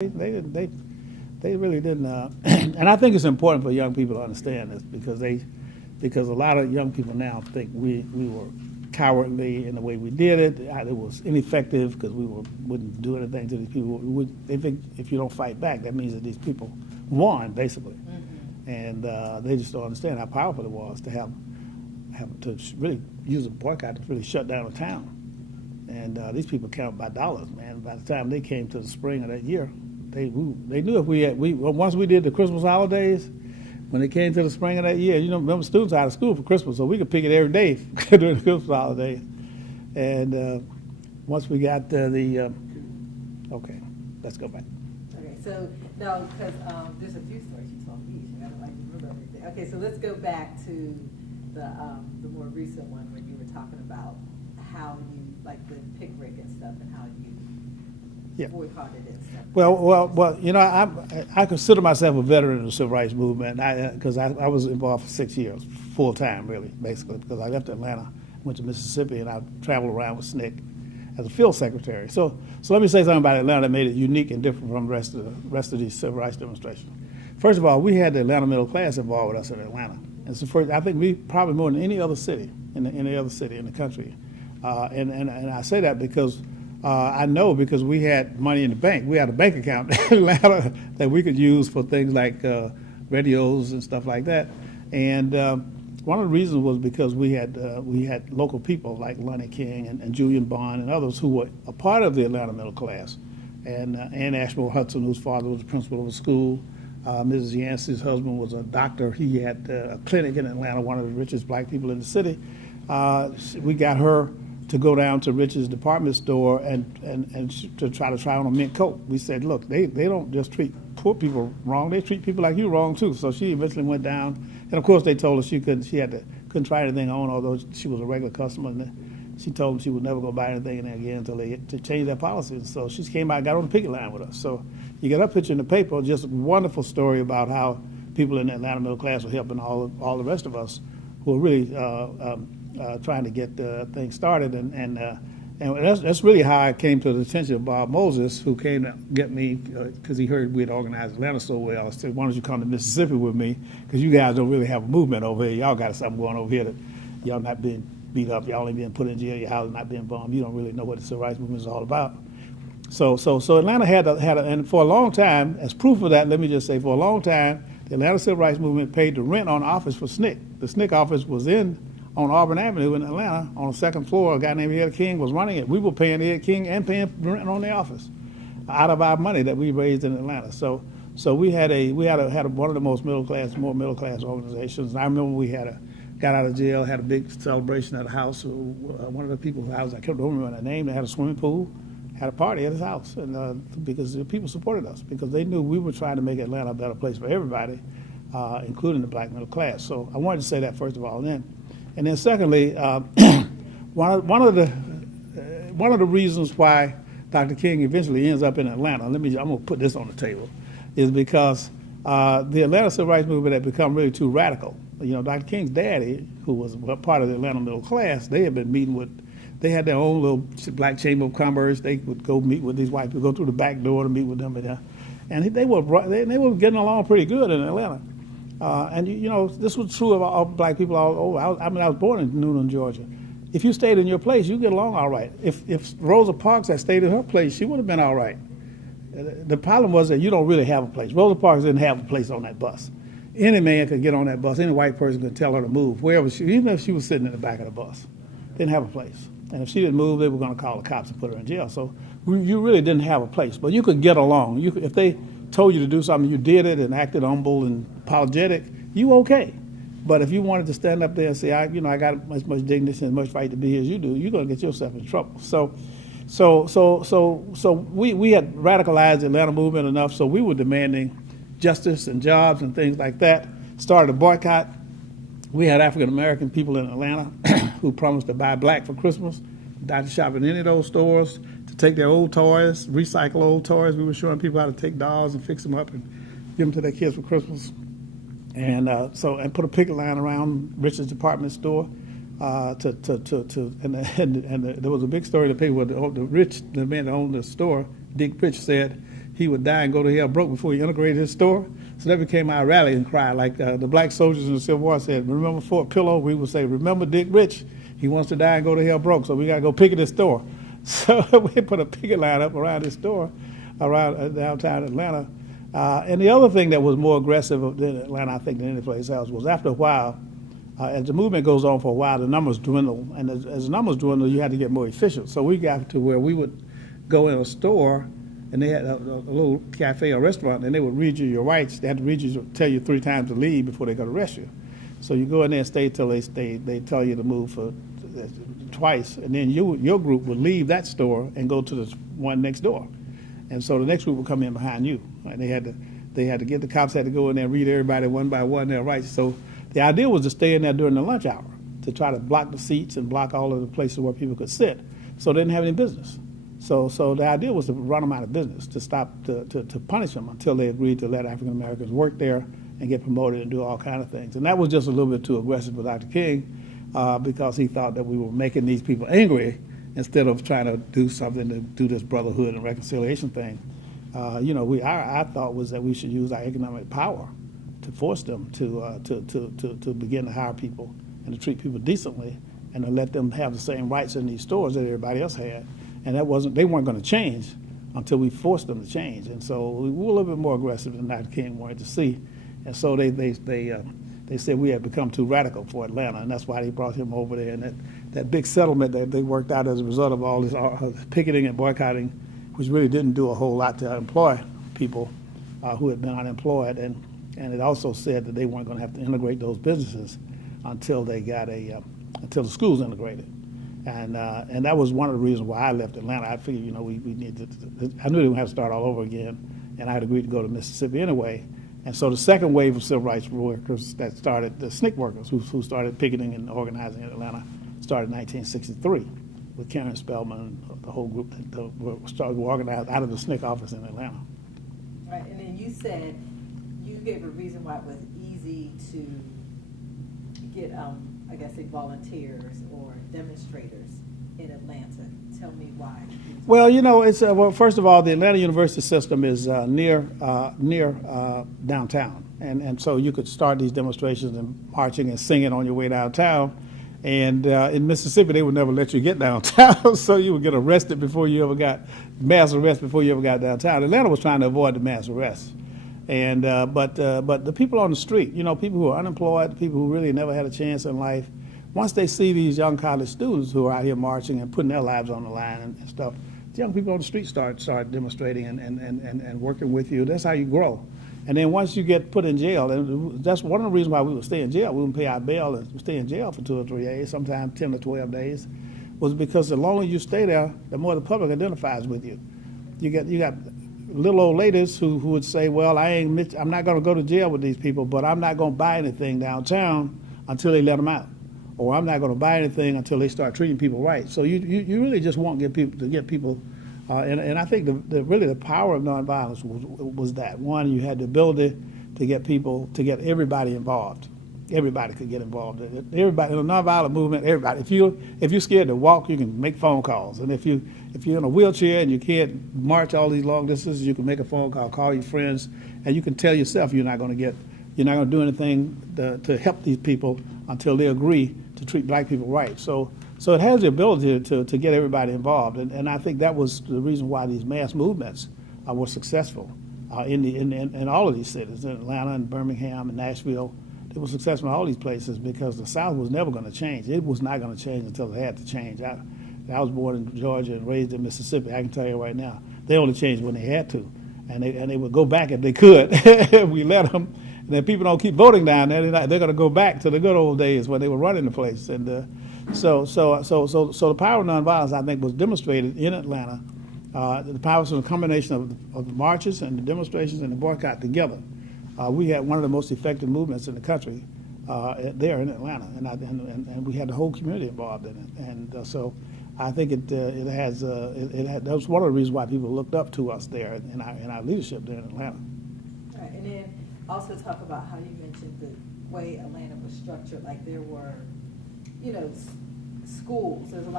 They really didn't. And I think it's important for young people to understand this because a lot of young people now think we were cowardly in the way we did it. It was ineffective because wouldn't do anything to these people. They think if you don't fight back, that means that these people won, basically. Mm-hmm. And they just don't understand how powerful it was to have to really use a boycott to really shut down a town. And these people count by dollars, man. By the time they came to the spring of that year, they knew if once we did the Christmas holidays, when they came to the spring of that year, remember students out of school for Christmas, so we could pick it every day during the Christmas holidays. And once we got okay, let's go back. Okay, so no, because there's a few stories you told me. I don't like to remember everything. Okay, so let's go back to the more recent one where you were talking about how you like the pick-rick and stuff and how you boycotted it and stuff. Well, I consider myself a veteran of the civil rights movement because I was involved for 6 years, full time, really, basically, because I left Atlanta, went to Mississippi, and I traveled around with SNCC as a field secretary. So let me say something about Atlanta that made it unique and different from the rest of these civil rights demonstrations. First of all, we had the Atlanta middle class involved with us in Atlanta. It's the first, I think we probably more than any other city in the country. And I say that because I know because we had money in the bank. We had a bank account in Atlanta that we could use for things like radios and stuff like that. And one of the reasons was because we had local people like Lonnie King and Julian Bond and others who were a part of the Atlanta middle class. And Ann Ashmore Hudson, whose father was the principal of a school. Mrs. Yancey's husband was a doctor. He had a clinic in Atlanta, one of the richest black people in the city. We got her to go down to Rich's department store and to try on a mint coat. We said, look, they don't just treat poor people wrong, they treat people like you wrong too. So she eventually went down, and of course they told her couldn't try anything on, although she was a regular customer. And she told them she would never go buy anything in there again until they to change their policies. So she came out and got on the picket line with us. So you get her picture in the paper, just a wonderful story about how people in the Atlanta middle class were helping all the rest of us who were really trying to get things started, and that's really how I came to the attention of Bob Moses, who came to get me because he heard we had organized Atlanta so well. I said, why don't you come to Mississippi with me, because you guys don't really have a movement over here. Y'all got something going over here that y'all not being beat up, y'all ain't being put in jail, your house not being bombed. You don't really know what the civil rights movement is all about. So Atlanta had and for a long time, as proof of that, let me just say, for a long time, the Atlanta civil rights movement paid the rent on office for SNCC. The SNCC office was on Auburn Avenue in Atlanta, on the second floor. A guy named Ed King was running it. We were paying Ed King and paying rent on the office out of our money that we raised in Atlanta. So we had one of the more middle class organizations. And I remember we got out of jail, had a big celebration at a house. One of the people's house, I can't remember their name. They had a swimming pool, had a party at his house, and because the people supported us because they knew we were trying to make Atlanta a better place for everybody, including the black middle class. So I wanted to say that first of all, and then secondly, one of the reasons why Dr. King eventually ends up in Atlanta, I'm going to put this on the table, is because the Atlanta civil rights movement had become really too radical. Dr. King's daddy, who was part of the Atlanta middle class, they had been they had their own little black chamber of commerce. They would go meet with these white people, go through the back door to meet with them, and they were getting along pretty good in Atlanta. This was true of all black people all over. I was born in Newnan, Georgia. If you stayed in your place, you get along all right. If Rosa Parks had stayed in her place, she would have been all right. The problem was that you don't really have a place. Rosa Parks didn't have a place on that bus. Any man could get on that bus. Any white person could tell her to move, even if she was sitting in the back of the bus. Didn't have a place. And if she didn't move, they were going to call the cops and put her in jail. So you really didn't have a place. But you could get along. If they told you to do something, you did it and acted humble and apologetic, you okay. But if you wanted to stand up there and say, I got as much dignity and as much right to be here as you do, you're going to get yourself in trouble. So we had radicalized the Atlanta movement enough, so we were demanding justice and jobs and things like that. Started a boycott. We had African American people in Atlanta who promised to buy black for Christmas, not to shop in any of those stores, to take their old toys, recycle old toys. We were showing people how to take dolls and fix them up and give them to their kids for Christmas. And put a picket line around Rich's department store. And there was a big story in the paper where the man that owned the store, Dick Rich, said he would die and go to hell broke before he integrated his store. So that became our rallying cry. Like the black soldiers in the Civil War said, remember Fort Pillow? We would say, remember Dick Rich? He wants to die and go to hell broke, so we got to go picket his store. So we put a picket line up around his store, around downtown Atlanta. And the other thing that was more aggressive in Atlanta, I think, than any place else was after a while, as the movement goes on for a while, the numbers dwindle. And as the numbers dwindle, you had to get more efficient. So we got to where we would go in a store, and they had a little cafe or restaurant, and they would read you your rights. They had to read you, tell you 3 times to leave before they could arrest you. So you go in there and stay till they tell you to move for twice, and then your group would leave that store and go to the one next door. And so the next group would come in behind you. And they had to get, the cops had to go in there and read everybody one by one their rights. So the idea was to stay in there during the lunch hour, to try to block the seats and block all of the places where people could sit, so they didn't have any business. So the idea was to run them out of business, to stop, to punish them until they agreed to let African Americans work there and get promoted and do all kinds of things. And that was just a little bit too aggressive with Dr. King because he thought that we were making these people angry instead of trying to do something to do this brotherhood and reconciliation thing. Our thought was that we should use our economic power to force them to begin to hire people and to treat people decently and to let them have the same rights in these stores that everybody else had. And they weren't going to change until we forced them to change. And so we were a little bit more aggressive than Dr. King wanted to see. And so they said we had become too radical for Atlanta, and that's why they brought him over there. And that big settlement that they worked out as a result of all this picketing and boycotting, which really didn't do a whole lot to employ people who had been unemployed. And it also said that they weren't going to have to integrate those businesses until they got until the schools integrated. And that was one of the reasons why I left Atlanta. I figured, we needed I knew they would have to start all over again, and I had agreed to go to Mississippi anyway. And so the second wave of civil rights workers that started, the SNCC workers who started picketing and organizing in Atlanta, started in 1963 with Karen Spellman and the whole group that started organized out of the SNCC office in Atlanta. Right, and then you said, you gave a reason why it was easy to get, volunteers or demonstrators in Atlanta. Tell me why. Well, first of all, the Atlanta University system is near downtown, and so you could start these demonstrations and marching and singing on your way downtown. And in Mississippi, they would never let you get downtown, so you would get arrested before you ever got mass arrest before you ever got downtown. Atlanta was trying to avoid the mass arrests, and but the people on the street, people who are unemployed, people who really never had a chance in life, once they see these young college students who are out here marching and putting their lives on the line and stuff, the young people on the street start demonstrating and working with you. That's how you grow. And then once you get put in jail, and that's one of the reasons why we would stay in jail. We wouldn't pay our bail and stay in jail for 2 or 3 days, sometimes 10 or 12 days, was because the longer you stay there, the more the public identifies with you. You got little old ladies who would say, well, I'm not going to go to jail with these people, but I'm not going to buy anything downtown until they let them out. Or I'm not going to buy anything until they start treating people right. So you really just want to get people, and I think really the power of nonviolence was that. One, you had the ability to get everybody involved. Everybody could get involved. Everybody in a nonviolent movement. Everybody. If you're scared to walk, you can make phone calls. And if you're in a wheelchair and you can't march all these long distances, you can make a phone call, call your friends, and you can tell yourself you're not going to do anything to help these people until they agree to treat black people right. So it has the ability to get everybody involved, and I think that was the reason why these mass movements were successful in all of these cities, in Atlanta and Birmingham and Nashville. They were successful in all these places because the South was never going to change. It was not going to change until it had to change. I was born in Georgia and raised in Mississippi. I can tell you right now, they only changed when they had to, and they would go back if they could. If we let them. And then people don't keep voting down there. They're going to go back to the good old days when they were running the place. And so the power of nonviolence, I think, was demonstrated in Atlanta. The power was a combination of the marches and the demonstrations and the boycott together. We had one of the most effective movements in the country there in Atlanta, and we had the whole community involved in it. And so I think that was one of the reasons why people looked up to us there in our leadership there in Atlanta. Right, and then also talk about how you mentioned the way Atlanta was structured, like there were, schools. There's a lot